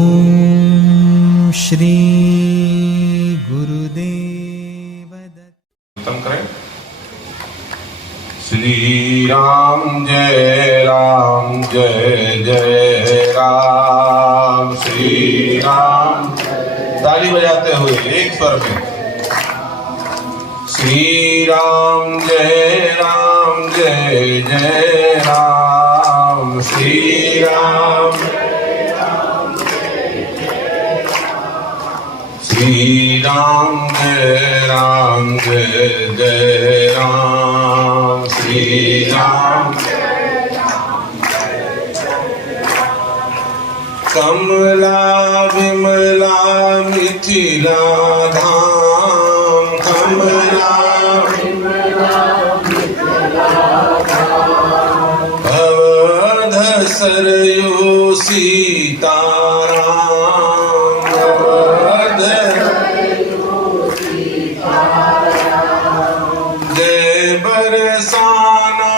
ओम श्री गुरुदेव दत्त। करें। श्री राम जय जय राम, श्री राम। ताली बजाते हुए एक स्वर में श्री राम जय जय राम, श्री राम श्री राम जय जय राम, श्री राम। कमला विमला मिथिला धाम, कमला अवध सरयू सीताराम, जय बरसाना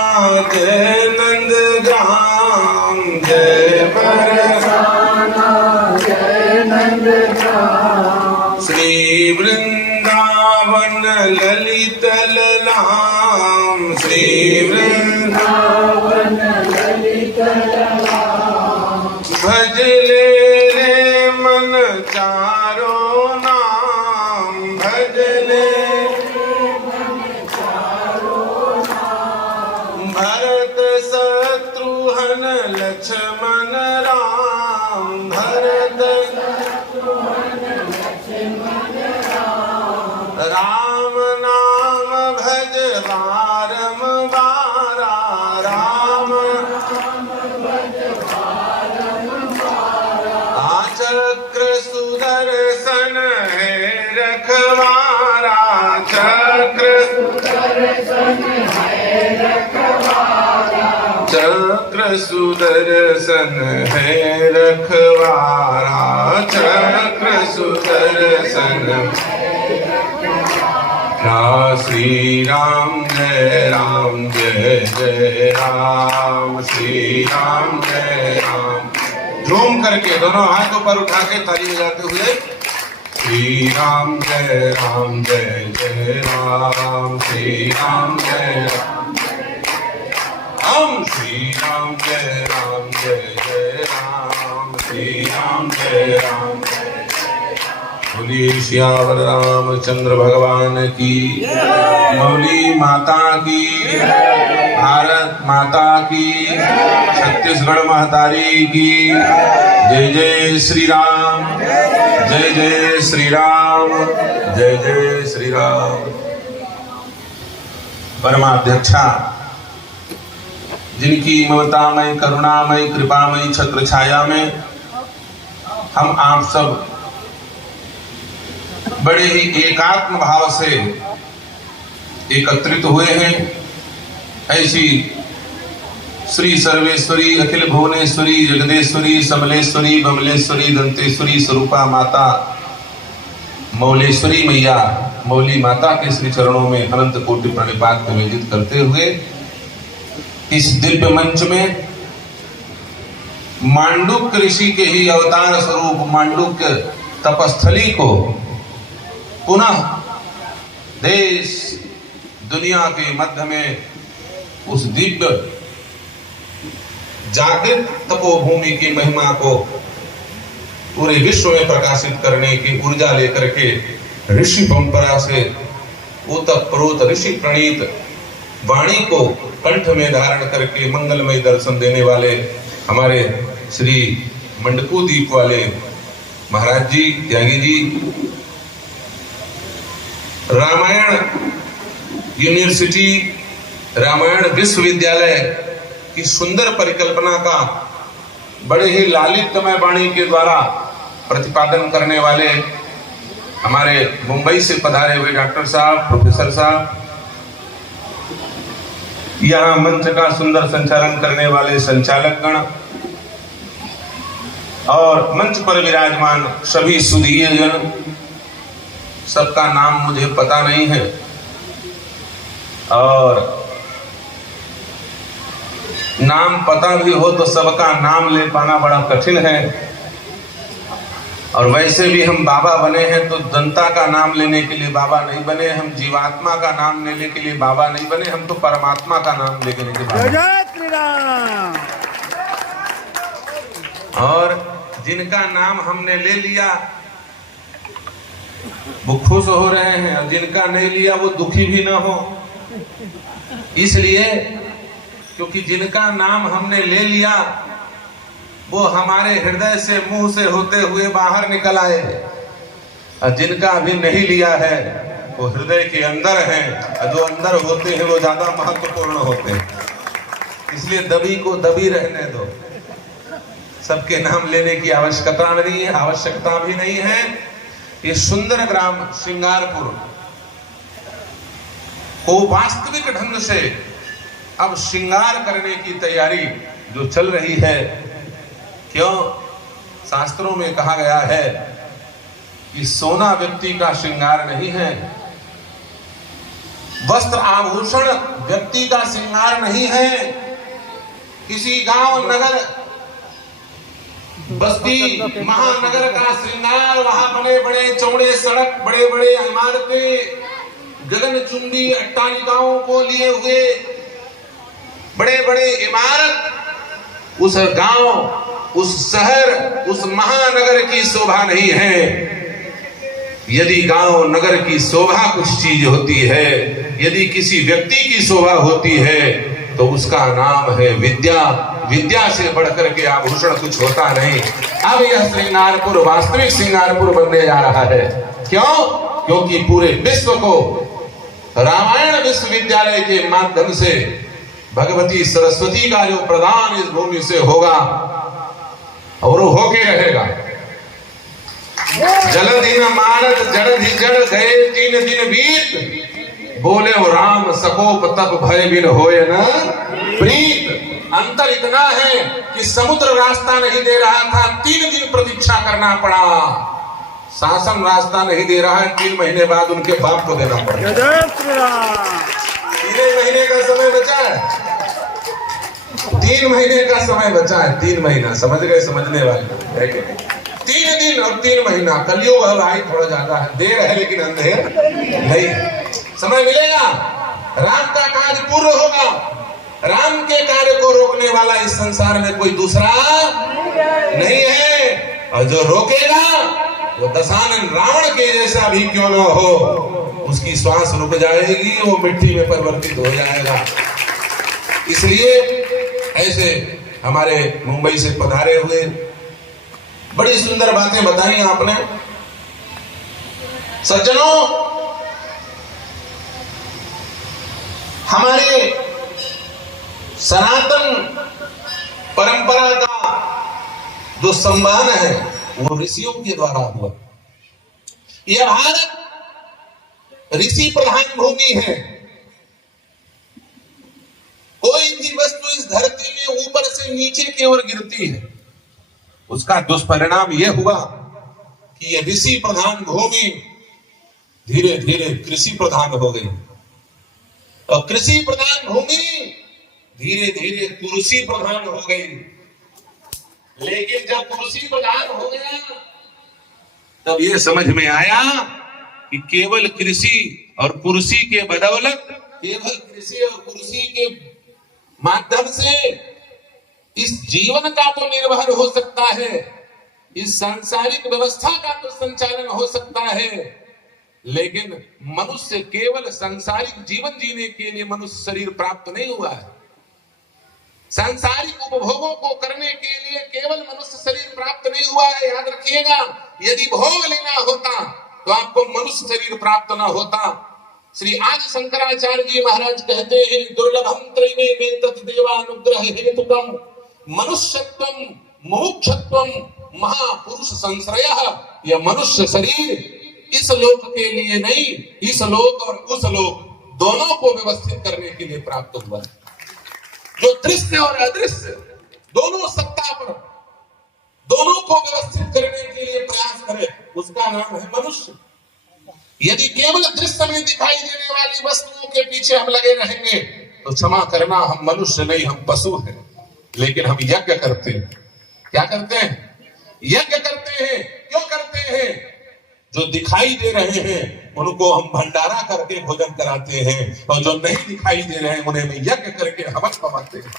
जय नंदग्राम, जय बरसाना जय नंदग्राम, श्री वृंदावन ललित ललाम, श्री वृंदावन ललित ललाम। भज ले रे मन चारो नाम, भज ले भरत शत्रुघ्न लक्ष्मण राम, भरत राम नाम भज बारंबारा, राम चक्र सुदर्शन है रखवारा, चक्र सुदर्शन है रखवारा, चक्र सुदर्शन है रखवारा, चक्र सुदर्शन। श्री राम जय जय राम, श्री राम जय राम। झूम करके दोनों हाथों पर उठा के ताली बजाते हुए श्री राम जय जय राम, श्री राम जय राम। हम श्री राम जय जय राम, श्री राम जय राम। बोलिए श्यावर रामचंद्र भगवान की, मौली माता की, भारत माता की, छत्तीसगढ़ महतारी की। जय जय श्री राम, जय जय श्री राम, जय जय श्री राम। परमाध्यक्षा जिनकी ममतामय करुणामय कृपामय छत्र छाया में हम आप सब बड़े ही एकात्म भाव से एकत्रित हुए हैं, ऐसी श्री सर्वेश्वरी अखिल भुवनेश्वरी जगदेश्वरी समलेश्वरी बमलेश्वरी दंतेश्वरी स्वरूपा माता मौलेश्वरी मैया मौली माता के श्री चरणों में अनंत कोटि प्रणिपात निवेदित करते हुए इस दिव्य मंच में मांडुक्य ऋषि के ही अवतार स्वरूप मांडुक्य तपस्थली को पुनः देश दुनिया के मध्य में उस दिव्य जागृत तपोभूमि की महिमा को पूरे विश्व में प्रकाशित करने की ऊर्जा लेकर के ऋषि परंपरा से ओतप्रोत ऋषि प्रणीत वाणी को कंठ में धारण करके मंगलमय दर्शन देने वाले हमारे श्री मंडकू दीप वाले महाराज जी त्यागी जी, रामायण यूनिवर्सिटी रामायण विश्वविद्यालय की सुंदर परिकल्पना का बड़े ही लालित्यमय वाणी के द्वारा प्रतिपादन करने वाले हमारे मुंबई से पधारे हुए डॉक्टर साहब, प्रोफेसर साहब, यहाँ मंच का सुंदर संचालन करने वाले संचालक गण और मंच पर विराजमान सभी सुधीय जन, सबका नाम मुझे पता नहीं है और नाम पता भी हो तो सबका नाम ले पाना बड़ा कठिन है। और वैसे भी हम बाबा बने हैं तो जनता का नाम लेने के लिए बाबा नहीं बने, हम जीवात्मा का नाम लेने के लिए बाबा नहीं बने, हम तो परमात्मा का नाम लेने के लिए बाबा। और जिनका नाम हमने ले लिया वो खुश हो रहे हैं, और जिनका नहीं लिया वो दुखी भी ना हो। इसलिए क्योंकि जिनका नाम हमने ले लिया वो हमारे हृदय से, मुंह से होते हुए बाहर निकल आए, और जिनका अभी नहीं लिया है वो हृदय के अंदर है, और जो अंदर होते हैं वो ज्यादा महत्वपूर्ण होते हैं। इसलिए दबी को दबी रहने दो, सबके नाम लेने की आवश्यकता नहीं है, आवश्यकता भी नहीं है। ये सुंदर ग्राम श्रृंगारपुर को वास्तविक ढंग से अब श्रृंगार करने की तैयारी जो चल रही है, क्यों शास्त्रों में कहा गया है कि सोना व्यक्ति का श्रृंगार नहीं है, वस्त्र आभूषण व्यक्ति का श्रृंगार नहीं है। किसी गांव, नगर, बस्ती, महानगर का श्रृंगार, वहां बड़े बड़े चौड़े सड़क, बड़े बड़े इमारतें, गगनचुंबी अट्टालिकाओं को लिए हुए बड़े बड़े इमारत उस गांव, उस शहर, उस महानगर की शोभा नहीं है। यदि गांव नगर की शोभा कुछ चीज होती है, यदि किसी व्यक्ति की शोभा होती है तो उसका नाम है विद्या। विद्या से बढ़कर के आभूषण कुछ होता नहीं। अब यह श्रृंगारपुर वास्तविक श्रृंगारपुर बनने जा रहा है। क्यों? क्योंकि पूरे विश्व को रामायण विश्वविद्यालय के माध्यम से भगवती सरस्वती का जो प्रदान इस भूमि से होगा और वो होके रहेगा। जलदिन मानत जड़धि जड़ गए 3 दिन बीत, बोले वो राम सकोप तब भय बिन होए न प्रीत। अंतर इतना है कि समुद्र रास्ता नहीं दे रहा था, 3 दिन प्रतीक्षा करना पड़ा। शासन रास्ता नहीं दे रहा है, 3 महीने बाद उनके बाप को देना पड़ा। 3 महीने का समय बचा है, 3 महीने का समय बचा है। 3 महीना समझ गए समझने वाले? 3 दिन और 3 महीना। कलयुग है भाई, थोड़ा ज्यादा है, देर है लेकिन अंधेर नहीं। समय मिलेगा, राम का कार्य पूर्ण होगा। राम के कार्य को रोकने वाला इस संसार में कोई दूसरा नहीं है, और जो रोकेगा वो दशानन रावण के जैसा भी क्यों न हो, उसकी श्वास रुक जाएगी, वो मिट्टी में परिवर्तित हो जाएगा। इसलिए ऐसे हमारे मुंबई से पधारे हुए बड़ी सुंदर बातें बताई आपने। सज्जनों, हमारे सनातन परंपरा का जो संवाहन है वो ऋषियों के द्वारा हुआ। यह भारत ऋषि प्रधान भूमि है। कोई भी वस्तु इस धरती में ऊपर से नीचे की ओर गिरती है, उसका दुष्परिणाम यह हुआ कि यह ऋषि प्रधान भूमि धीरे धीरे कृषि प्रधान हो गई, और कृषि प्रधान भूमि धीरे धीरे कुरुषि प्रधान हो गई। लेकिन जब कुरुषि प्रधान हो गया तब यह समझ में आया कि केवल कृषि और कुरुषि के बदौलत, केवल कृषि और कुरुषि के माध्यम से इस जीवन का तो निर्वहन हो सकता है, इस सांसारिक व्यवस्था का तो संचालन हो सकता है, लेकिन मनुष्य केवल सांसारिक जीवन जीने के लिए मनुष्य शरीर प्राप्त नहीं हुआ है। सांसारिक उपभोगों को करने के लिए केवल मनुष्य शरीर प्राप्त नहीं हुआ है। याद रखिएगा, यदि भोग लेना होता तो आपको मनुष्य शरीर प्राप्त ना होता। श्री आदि शंकराचार्य जी महाराज कहते हैं, दुर्लभम त्रैमे तत् देवानुग्रह हेतुकम मनुष्यत्वम मुमुक्षत्वम महापुरुष संश्रयः। यह मनुष्य शरीर इस लोक के लिए नहीं, इस लोक और उस लोक दोनों को व्यवस्थित करने के लिए प्राप्त हुआ है। जो दृश्य और अदृश्य दोनों सत्ता पर, दोनों को व्यवस्थित करने के लिए प्रयास करे, उसका नाम है मनुष्य। यदि केवल दृश्य में दिखाई देने वाली वस्तुओं के पीछे हम लगे रहेंगे तो क्षमा करना, हम मनुष्य नहीं, हम पशु हैं। लेकिन हम यज्ञ करते हैं। क्या करते हैं? यज्ञ करते हैं। क्यों करते हैं? जो दिखाई दे रहे हैं उनको हम भंडारा करके भोजन कराते हैं, और जो नहीं दिखाई दे रहे हैं उन्हें हम यज्ञ करके हवन करवाते हैं।